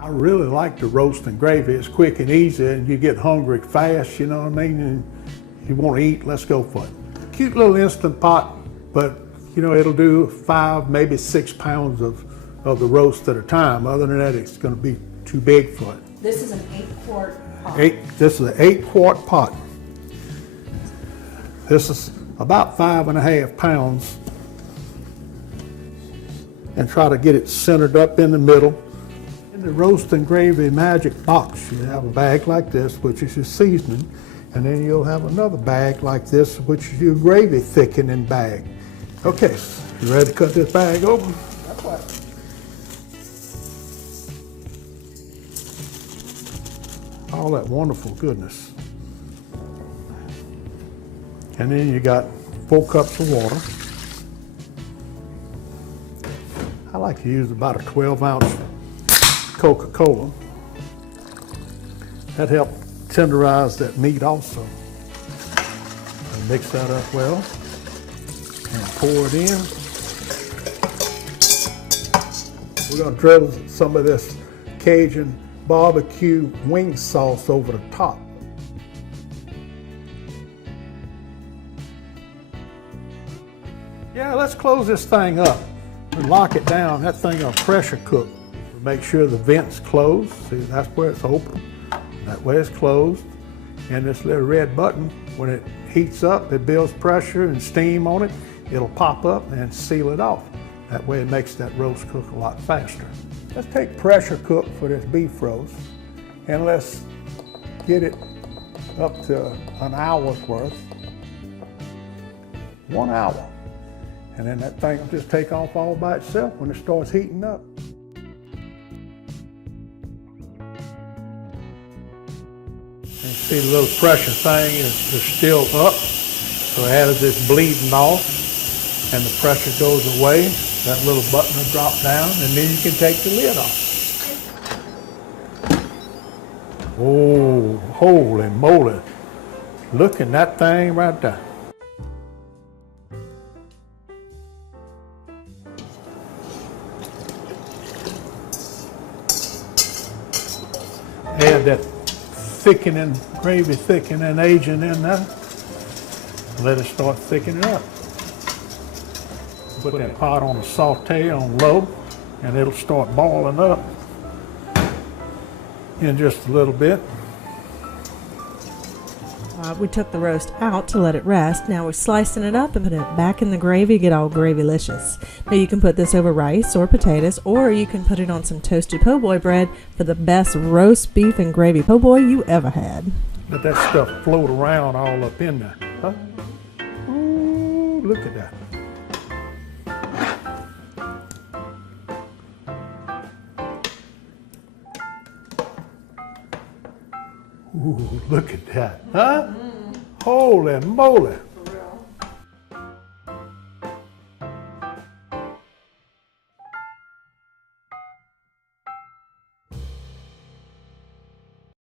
I really like the roasting gravy. It's quick and easy and you get hungry fast, you know what I mean? And you want to eat, let's go for it. Cute little Instant Pot, but you know, it'll do 5, maybe 6 pounds of the roast at a time. Other than that, it's going to be too big for it. This is an 8-quart pot. This is an 8-quart pot. This is about 5.5 pounds. And try to get it centered up in the middle. In the roasting gravy magic box, you have a bag like this, which is your seasoning, and then you'll have another bag like this, which is your gravy thickening bag. Okay, you ready to cut this bag open? That's what. All that wonderful goodness. And then you got 4 cups of water. I like to use about a 12-ounce Coca-Cola. That helps tenderize that meat also. And mix that up well and pour it in. We're going to drizzle some of this Cajun barbecue wing sauce over the top. Yeah, let's close this thing up and lock it down. That thing will pressure cook. Make sure the vent's closed. See, that's where it's open. That way it's closed. And this little red button, when it heats up, it builds pressure and steam on it. It'll pop up and seal it off. That way it makes that roast cook a lot faster. Let's take pressure cook for this beef roast and let's get it up to an hour's worth. 1 hour. And then that thing will just take off all by itself when it starts heating up. And see the little pressure thing is still up. So as it's bleeding off and the pressure goes away, that little button will drop down and then you can take the lid off. Oh, holy moly. Look at that thing right there. Add that thickening, gravy thickening agent in there. Let it start thickening up. Put that pot on a saute on low and it'll start boiling up in just a little bit. We took the roast out to let it rest. Now we're slicing it up and putting it back in the gravy, get all gravy-licious. Now you can put this over rice or potatoes, or you can put it on some toasted po' boy bread for the best roast beef and gravy po' boy you ever had. Let that stuff float around all up in there. Huh? Ooh, look at that. Ooh, look at that, huh? Holy moly.